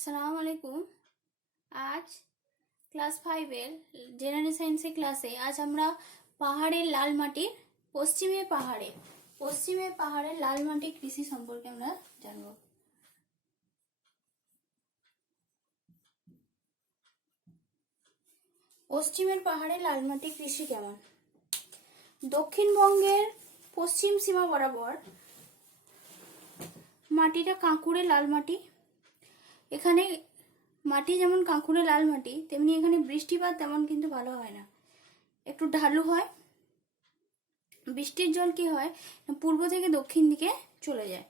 আসসালামু আলাইকুম। আজ ক্লাস 5-এর জেনারেল সায়েন্সের ক্লাসে আজ আমরা পাহাড়ের লাল মাটির পশ্চিমের পাহাড়ের লাল মাটির কৃষি সম্পর্কে আমরা জানব। পশ্চিমের পাহাড়ের লাল মাটির কৃষি কেমন? দক্ষিণবঙ্গের পশ্চিম সীমা বরাবর মাটিটা কাঁকুড়ে লাল মাটি। এখানে মাটি যেমন কাঁকুড়ে লাল মাটি, তেমনি এখানে বৃষ্টিপাত তেমন কিন্তু ভালো হয় না, একটু ঢালু হয়। বৃষ্টির জল কি হয়, পূর্ব থেকে দক্ষিণ দিকে চলে যায়।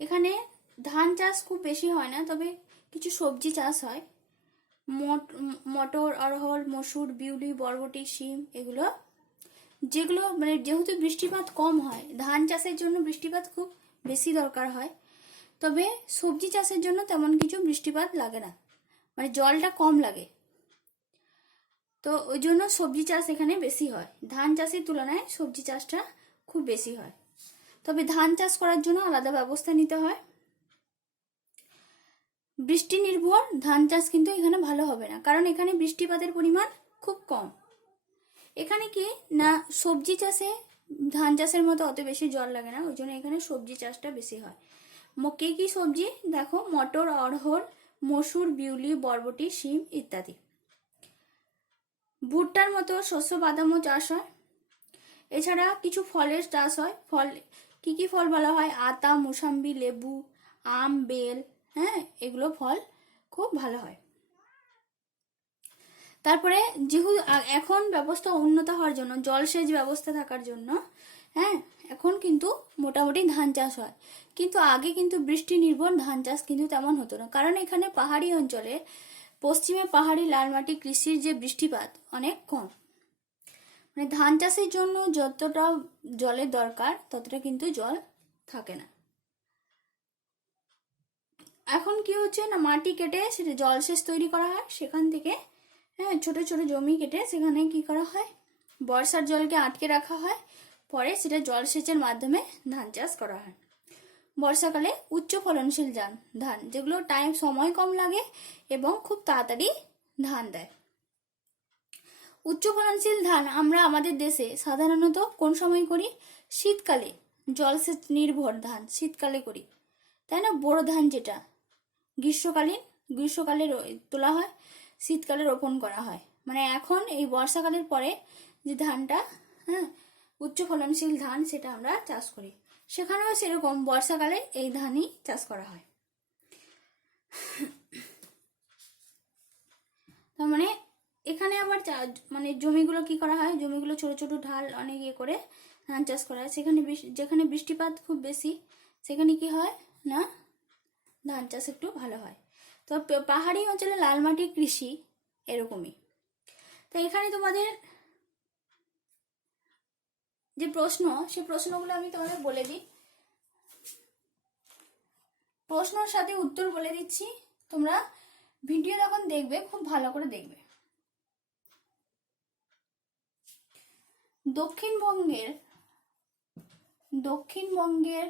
এখানে ধান চাষ খুব বেশি হয় না, তবে কিছু সবজি চাষ হয়। মটর, অড়হর, মসুর, বিউলি, বরবটি, শিম, এগুলো যেগুলো মানে যেহেতু বৃষ্টিপাত কম হয়, ধান চাষের জন্য বৃষ্টিপাত খুব বেশি দরকার হয়, তবে সবজি চাষের জন্য তেমন কিছু বৃষ্টিপাত লাগে না, মানে জলটা কম লাগে। তো ওই জন্য সবজি চাষ এখানে বেশি হয়। ধান চাষের তুলনায় সবজি চাষটা খুব বেশি হয়, তবে ধান চাষ করার জন্য আলাদা ব্যবস্থা নিতে হয়। বৃষ্টি নির্ভর ধান চাষ কিন্তু এখানে ভালো হবে না, কারণ এখানে বৃষ্টিপাতের পরিমাণ খুব কম। এখানে কি না, সবজি চাষে ধান চাষের মতো অত বেশি জল লাগে না, ওই জন্য এখানে সবজি চাষটা বেশি হয়। কি কি সবজি দেখো, মটর, অড়হর, মসুর, বিউলি, বরবটি, শিম ইত্যাদি। ভুট্টার মতো শস্য বাদামও চাষ হয়। এছাড়া কিছু ফলের চাষ হয়। ফল কি কি ফল বলা হয়, আতা, মুসাম্বি, লেবু, আম, বেল, হ্যাঁ, এগুলো ফল খুব ভালো হয়। তারপরে যেহেতু এখন ব্যবস্থা উন্নত হওয়ার জন্য, জলসেচ ব্যবস্থা থাকার জন্য, হ্যাঁ, এখন কিন্তু মোটামুটি ধান চাষ হয়। কিন্তু আগে কিন্তু বৃষ্টি নির্ভর ধান চাষ কিন্তু তেমন হতো না, কারণ এখানে পাহাড়ি অঞ্চলে, পশ্চিমে পাহাড়ি লাল মাটি কৃষির যে বৃষ্টিপাত অনেক কম, মানে ধান চাষের জন্য যতটা জলের দরকার ততটা কিন্তু জল থাকে না। এখন কি হচ্ছে না, মাটি কেটে সেটা জলসেচ তৈরি করা হয়, সেখান থেকে, হ্যাঁ, ছোট ছোট জমি কেটে সেখানে কি করা হয়, বর্ষার জলকে আটকে রাখা হয়, পরে সেটা জলসেচের মাধ্যমে ধান চাষ করা হয়। বর্ষাকালে উচ্চ ফলনশীল ধান যেগুলো সময় কম লাগে এবং খুব তাড়াতাড়ি ধান দেয়। উচ্চ ফলনশীল ধান আমরা আমাদের দেশে সাধারণত কোন সময় করি, শীতকালে। জলসেচ নির্ভর ধান শীতকালে করি, তাই না? বোরো ধান যেটা গ্রীষ্মকালে তোলা হয়, শীতকালে রোপণ করা হয়। মানে এখন এই বর্ষাকালের পরে যে ধানটা, হ্যাঁ, উচ্চ ফলনশীল ধান, সেটা আমরা চাষ করি। সেখানেও সেরকম বর্ষাকালে এই ধানই চাষ করা হয়। তার মানে এখানে আবার মানে জমিগুলো কি করা হয়, জমিগুলো ছোট ছোট ঢাল অনেক করে ধান চাষ করা হয়। সেখানে যেখানে বৃষ্টিপাত খুব বেশি, সেখানে কি হয় না, ধান চাষ একটু ভালো হয়। তো পাহাড়ি অঞ্চলে লাল মাটির কৃষি এরকমই। তো এখানে তোমাদের যে প্রশ্ন, সে প্রশ্নগুলো আমি তোমাদের বলে দিই, প্রশ্নের সাথে উত্তর বলে দিচ্ছি। তোমরা ভিডিও যখন দেখবে খুব ভালো করে দেখবে। দক্ষিণবঙ্গের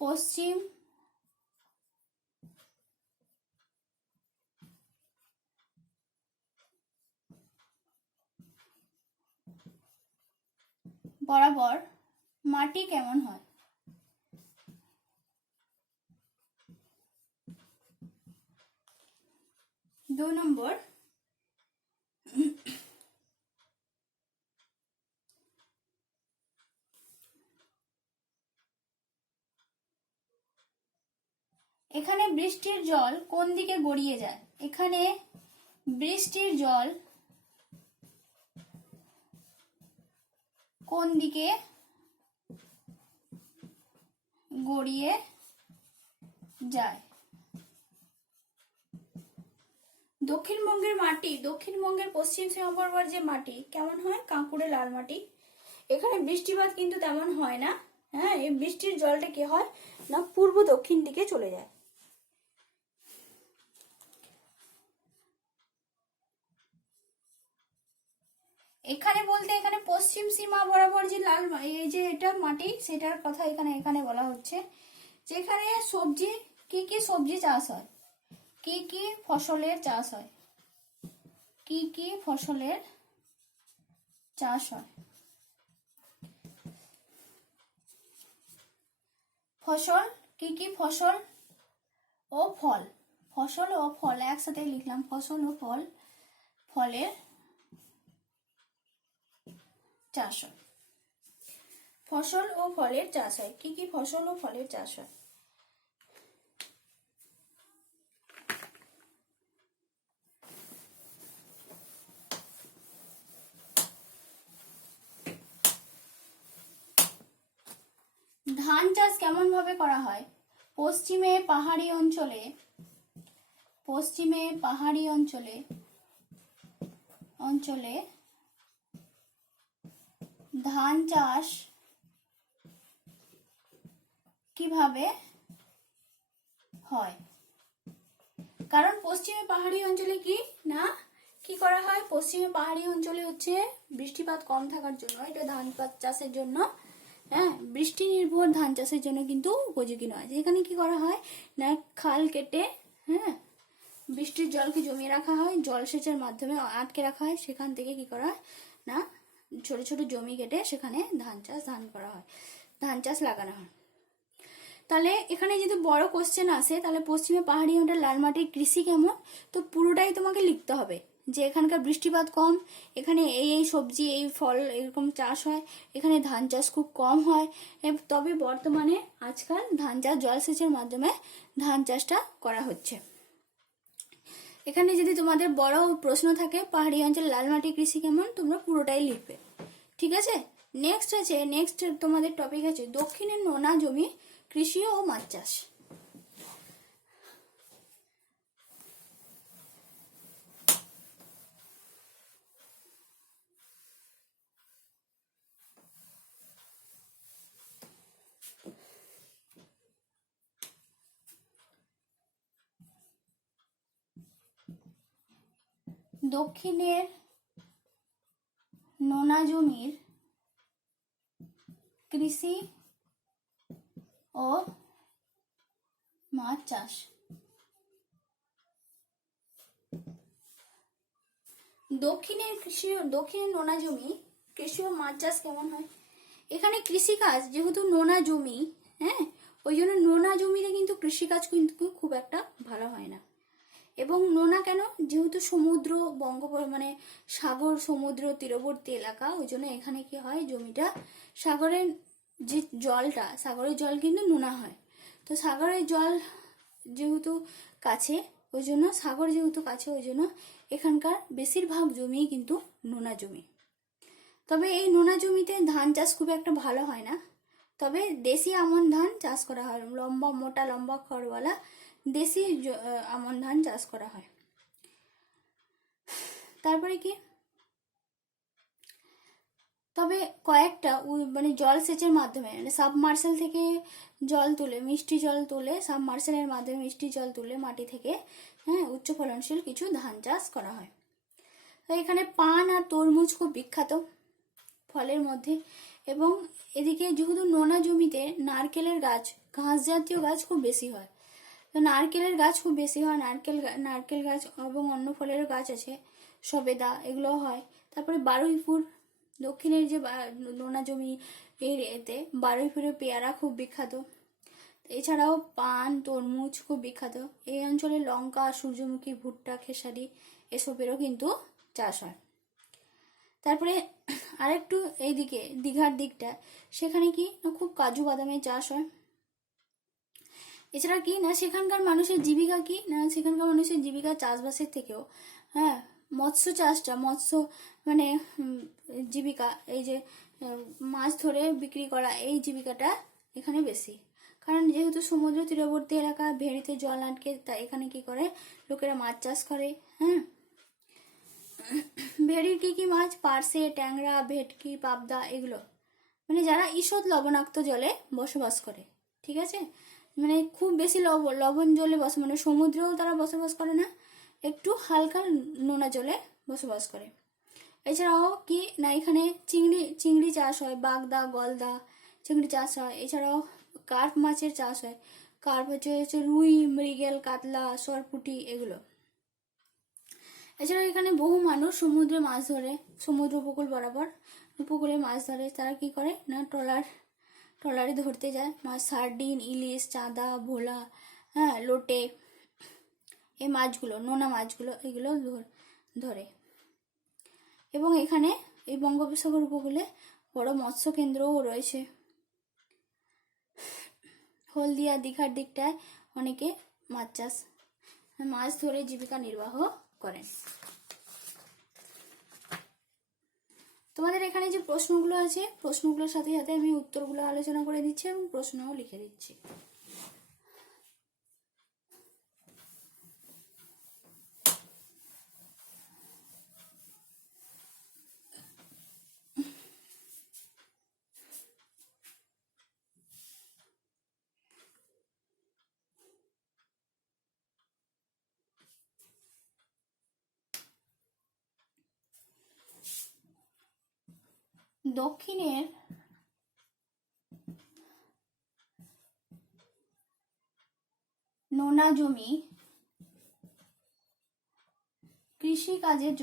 পশ্চিম বরাবর মাটি কেমন হয়? 2 নম্বর, এখানে বৃষ্টির জল কোন দিকে গড়িয়ে যায়? এখানে বৃষ্টির জল কোন দিকে গড়িয়ে যায়? দক্ষিণবঙ্গের মাটি, দক্ষিণবঙ্গের পশ্চিম সীমা বরাবর যে মাটি কেমন হয়, কাঁকুড়ে লাল মাটি। এখানে বৃষ্টিপাত কিন্তু তেমন হয় না, হ্যাঁ, এই বৃষ্টির জলটা কি হয় না, পূর্ব দক্ষিণ দিকে চলে যায়। এখানে বলতে এখানে পশ্চিম সীমা বরাবর যে এই যে এটা মাটি, সেটার কথা এখানে বলা হচ্ছে। যেখানে সবজি কি কি সবজি চাষ হয়, কি কি ফসলের চাষ হয়, কি কি ফসলের চাষ হয়? ফসল, কি কি ফসল ও ফল, ফসল ও ফল একসাথে লিখলাম, ফসল ও ফল, ফলের চাষ হয়। ফসল ও ফলের চাষ হয়, কি কি ফসল ও ফলের চাষ হয়? ধান চাষ কেমন ভাবে করা হয়? পশ্চিমে পাহাড়ি অঞ্চলে, পশ্চিমে পাহাড়ি অঞ্চলে অঞ্চলে ধান চাষ কিভাবে হয়? কারণ পশ্চিমে পাহাড়ি অঞ্চলে কি না কি করা হয়, পশ্চিমে পাহাড়ি অঞ্চলে হচ্ছে বৃষ্টিপাত কম থাকার জন্য এটা ধান চাষের জন্য, হ্যাঁ, বৃষ্টি নির্ভর ধান চাষের জন্য কিন্তু উপযোগী নয়। যেখানে কি করা হয় না, খাল কেটে, হ্যাঁ, বৃষ্টির জলকে জমিয়ে রাখা হয়, জলসেচের মাধ্যমে আটকে রাখা হয়, সেখান থেকে কি করা হয় না, ছোট ছোট জমি কেটে সেখানে ধান করা হয়, ধান চাষ লাগানো হয়। তাহলে এখানে যদি বড় কোশ্চেন আসে, তাহলে পশ্চিমে পাহাড়ি অঞ্চল লাল মাটির কৃষি কেমন, তো পুরোটাই তোমাকে লিখতে হবে যে এখানকার বৃষ্টিপাত কম, এখানে এই এই সবজি এই ফল এরকম চাষ হয়, এখানে ধান চাষ খুব কম হয়, তবে বর্তমানে আজকাল ধান চাষ জলসেচের মাধ্যমে ধান চাষটা করা হচ্ছে। এখানে যদি তোমাদের বড় প্রশ্ন থাকে পাহাড়ি অঞ্চল লাল মাটির কৃষি কেমন, তোমরা পুরোটাই লিখবে, ঠিক আছে। নেক্সট তোমাদের টপিক আছে দক্ষিণের নোনা জমি কৃষি ও মাছ চাষ। দক্ষিণের নোনা জমির কৃষি ও মাছ চাষ। দক্ষিণের নোনা জমি কৃষি ও মাছ চাষ কেমন হয়? এখানে কৃষিকাজ যেহেতু নোনা জমি, হ্যাঁ, ওই জন্য নোনা জমিতে কিন্তু কৃষিকাজ কিন্তু খুব একটা ভালো হয় না। এবং নোনা কেন, যেহেতু সমুদ্র মানে সাগর সমুদ্র তীরবর্তী এলাকা, ওই জন্য এখানে কি হয় জমিটা সাগরের যে জলটা, সাগরের জল কিন্তু নোনা হয়। তো সাগরের জল যেহেতু কাছে, ওই জন্য সাগর যেহেতু কাছে, ওই জন্য এখানকার বেশিরভাগ জমি কিন্তু নোনা জমি। তবে এই নোনা জমিতে ধান চাষ খুব একটা ভালো হয় না, তবে দেশি আমন ধান চাষ করা হয়, লম্বা মোটা লম্বা খড়ওয়ালা দেশি আমন ধান চাষ করা হয়। তারপরে কি, তবে কয়েকটা মানে জলসেচের মাধ্যমে, মানে সাবমার্সেল থেকে জল তুলে, মিষ্টি জল তুলে, সাবমার্সেলের মাধ্যমে মিষ্টি জল তুলে মাটি থেকে, হ্যাঁ, উচ্চ ফলনশীল কিছু ধান চাষ করা হয়। তো এখানে পান আর তরমুজ খুব বিখ্যাত ফলের মধ্যে। এবং এদিকে যেহেতু নোনা জমিতে নারকেলের গাছ, ঘাস জাতীয় গাছ খুব বেশি হয়, তো নারকেলের গাছ খুব বেশি হয়, নারকেল গাছ এবং অন্য ফলের গাছ আছে, সবেদা, এগুলো হয়। তারপরে বারুইপুর, দক্ষিণের যে নোনা জমি এর এতে বারুইপুরের পেয়ারা খুব বিখ্যাত। এছাড়াও পান তরমুজ খুব বিখ্যাত। এই অঞ্চলে লঙ্কা, সূর্যমুখী, ভুট্টা, খেসারি এসবেরও কিন্তু চাষ হয়। তারপরে আরেকটু এইদিকে দীঘার দিকটা, সেখানে কি খুব কাজু বাদামের চাষ হয়। এছাড়া কি না সেখানকার মানুষের জীবিকা কি না, সেখানকার মানুষের জীবিকা চাষবাসের থেকেও, হ্যাঁ, মৎস্য চাষটা, মানে জীবিকা, এই যে মাছ ধরে বিক্রি করা, এই জীবিকাটা এখানে বেশি। কারণ যেহেতু সমুদ্র তীরবর্তী এলাকা, ভেড়িতে জল আটকে, তাই এখানে কি করে লোকেরা মাছ চাষ করে, হ্যাঁ। ভেড়ির কি কি মাছ, পার্সে, ট্যাংরা, ভেটকি, পাবদা, এগুলো মানে যারা ঈষৎ লবণাক্ত জলে বসবাস করে, ঠিক আছে, মানে খুব বেশি লবণ জলে মানে সমুদ্রেও তারা বসবাস করে না, একটু হালকা নোনা জলে বসবাস করে। এছাড়াও কি না এখানে চিংড়ি চাষ হয়, বাগদা, গলদা চিংড়ি চাষ হয়। এছাড়াও কার্প মাছের চাষ হয়। কার্প হচ্ছে রুই, মৃগেল, কাতলা, সরপুঁটি এগুলো। এছাড়াও এখানে বহু মানুষ সমুদ্রে মাছ ধরে, সমুদ্র উপকূল বরাবর উপকূলে মাছ ধরে। তারা কি করে না ট্রলারে ধরতে যায় মাছ, সার্ডিন, ইলিশ, চাঁদা, ভোলা, হ্যাঁ, লোটে, এই মাছগুলো, নোনা মাছগুলো, এগুলো ধরে। এবং এখানে এই বঙ্গোপসাগর উপকূলে বড় মৎস্য কেন্দ্রও রয়েছে। হলদিয়া, দীঘার দিকটায় অনেকে মাছ ধরে জীবিকা নির্বাহ করেন। তোমাদের এখানে যে প্রশ্নগুলো আছে, প্রশ্নগুলোর সাথে সাথে আমি উত্তরগুলো আলোচনা করে দিচ্ছি এবং প্রশ্নও লিখে দিচ্ছি। দক্ষিণের নোনা জমি কৃষিকাজের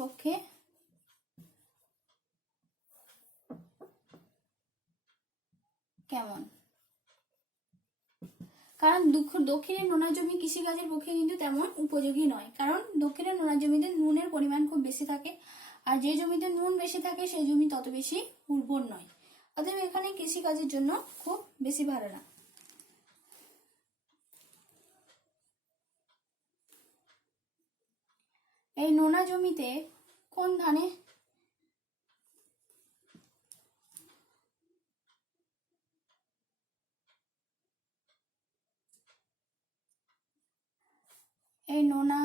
পক্ষে কেমন? কারণ দক্ষিণের নোনা জমি কৃষিকাজের পক্ষে কিন্তু তেমন উপযোগী নয়, কারণ দক্ষিণের নোনা জমিতে নুনের পরিমাণ খুব বেশি থাকে, আর যে জমিতে নুন বেশি থাকে সেই জমি তত বেশি উর্বর নয়। অতএব এখানে কৃষিকাজের জন্য খুব বেশি ভালো না। এই নোনা জমিতে কোন ধানে এই নোনা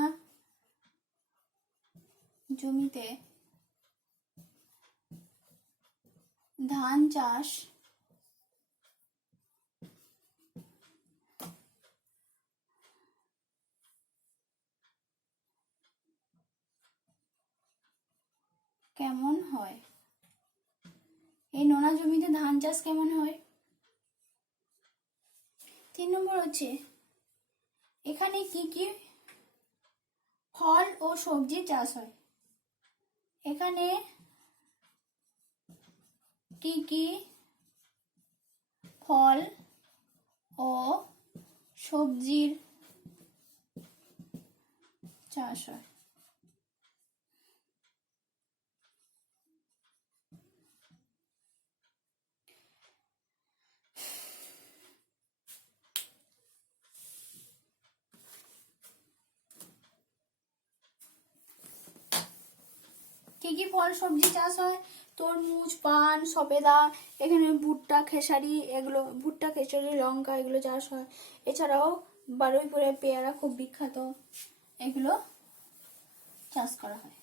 জমিতে ধান চাষ কেমন হয়? এই নোনা জমিতে ধান চাষ কেমন হয়? 3 নম্বর হচ্ছে এখানে কি কি ফল ও সবজি চাষ হয়? এখানে কি কি ফল ও সবজির চাষ হয়? কি কি ফল সবজি চাষ হয়? তরমুজ, পান, সবেদা, এখানে ভুট্টা, খেসারি, এগুলো ভুট্টা, খেসারি, লঙ্কা এগুলো চাষ হয়। এছাড়াও বারুইপুরের পেয়ারা খুব বিখ্যাত, এগুলো চাষ করা হয়।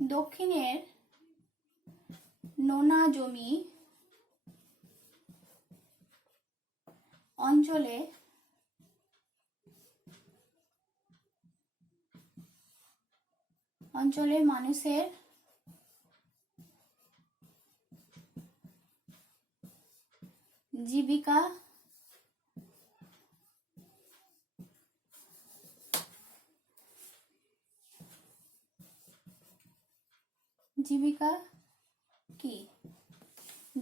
দক্ষিণের নোনা জমি অঞ্চলে মানুষের জীবিকা কি?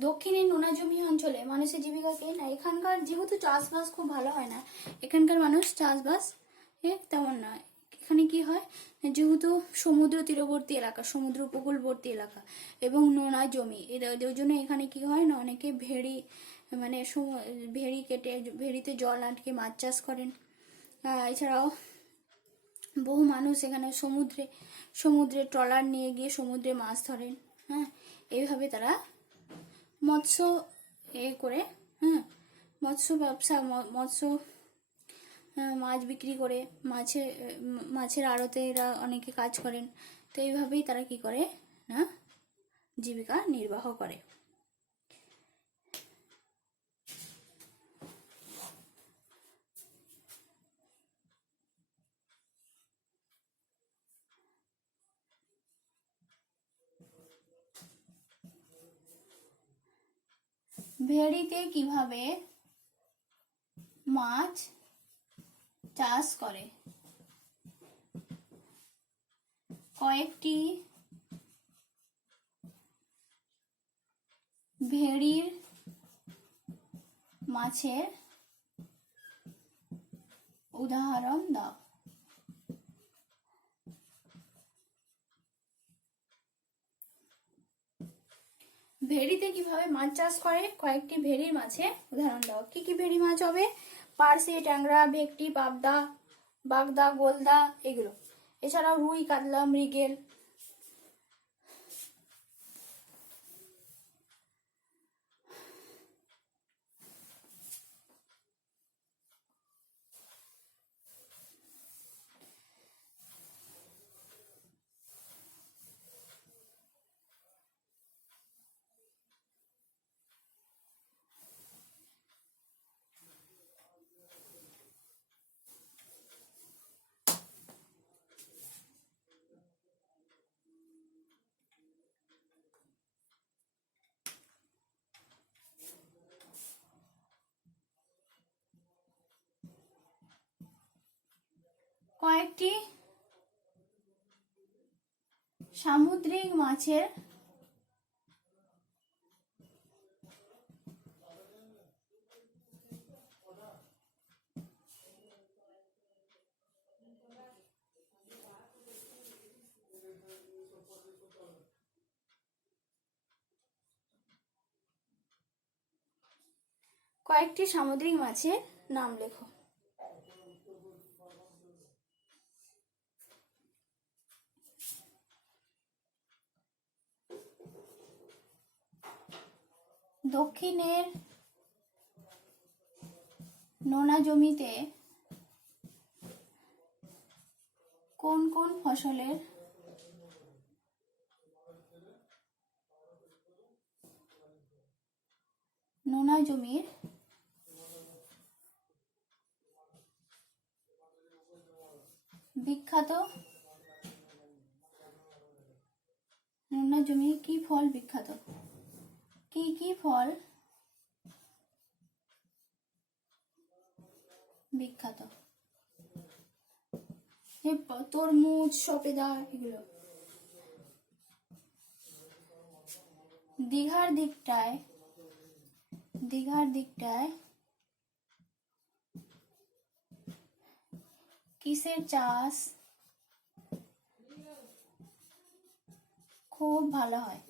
দক্ষিণের নোনা জমি অঞ্চলে মানুষের জীবিকা কি না, এখানকার যেহেতু চাষবাস খুব ভালো হয় না, এখানকার মানুষ চাষবাস তেমন নয়। এখানে কি হয়, যেহেতু সমুদ্র তীরবর্তী এলাকা, সমুদ্র উপকূলবর্তী এলাকা এবং নোনা জমি, এর জন্য এখানে কি হয় না, অনেকে ভেড়ি কেটে ভেড়িতে জল আটকে মাছ চাষ করেন। এছাড়াও বহু মানুষ এখানে সমুদ্রে ট্রলার নিয়ে গিয়ে সমুদ্রে মাছ ধরেন। হ্যাঁ, এইভাবে তারা মৎস্য করে মৎস্য ব্যবসা, মৎস্য মাছ বিক্রি করে মাছের আড়তে এরা অনেকে কাজ করেন। তো এইভাবেই তারা কি করে না জীবিকা নির্বাহ করে। ভেড়িতে কিভাবে মাছ চাষ করে? কয়েকটি ভেড়ির মাছের উদাহরণ দাও। ভেড়িতে কিভাবে মাছ চাষ করে, কয়েকটি ভেড়ির মাছের উদাহরণ দাও। কি কি ভেড়ি মাছ হবে? পার্শে, ট্যাংরা, ভেটকি, পাবদা, বাগদা, গোলদা, এগুলো। এছাড়াও রুই, কাতলা, মৃগেল। কয়েকটি সামুদ্রিক মাছের নাম লেখো। দক্ষিণের নোনা জমিতে কোন কোন ফসলের নোনা জমির বিখ্যাত? নোনা জমির কি ফল বিখ্যাত? কি কি ফল বিখ্যাত? তরমুজ, সবেদা, এগুলো। দীঘার দিকটায় কিসের চাষ খুব ভালো হয়?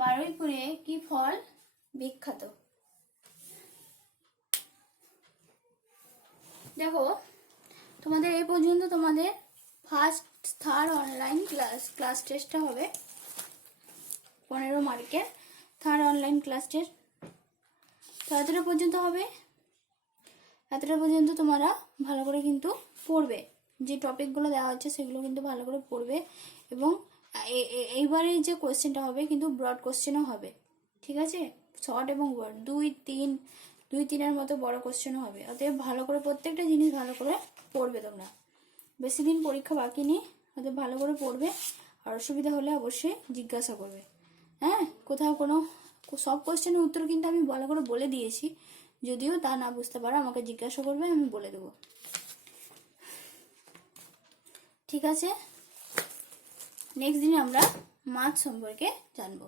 বারুইপুরে কি ফল বিখ্যাত? দেখো, তোমাদের এই পর্যন্ত তোমাদের ফার্স্ট থার্ড অনলাইন ক্লাস টেস্টটা হবে 15 মার্কের থার্ড অনলাইন ক্লাস টেস্ট। তো এতটা পর্যন্ত হবে। এতটা পর্যন্ত তোমরা ভালো করে কিন্তু পড়বে, যে টপিকগুলো দেওয়া হচ্ছে সেগুলো কিন্তু ভালো করে পড়বে। এবং এইবারে যে কোশ্চেনটা হবে কিন্তু ব্রড কোশ্চেনও হবে, ঠিক আছে? শর্ট এবং ব্রড 2, 3 2-3-এর মতো বড় কোশ্চেন হবে। অতএব ভালো করে প্রত্যেকটা জিনিস ভালো করে পড়বে তোমরা। বেশি দিন পরীক্ষা বাকি নেই, অতএব ভালো করে পড়বে। আর অসুবিধা হলে অবশ্যই জিজ্ঞাসা করবে। হ্যাঁ, কোথাও কোনো সব কোশ্চেনের উত্তর কিন্তু আমি ভালো করে বলে দিয়েছি, যদিও তা না বুঝতে পারো আমাকে জিজ্ঞাসা করবে, আমি বলে দেবো। ঠিক আছে, নেক্সট দিনে আমরা মাছ সম্পর্কে জানবো।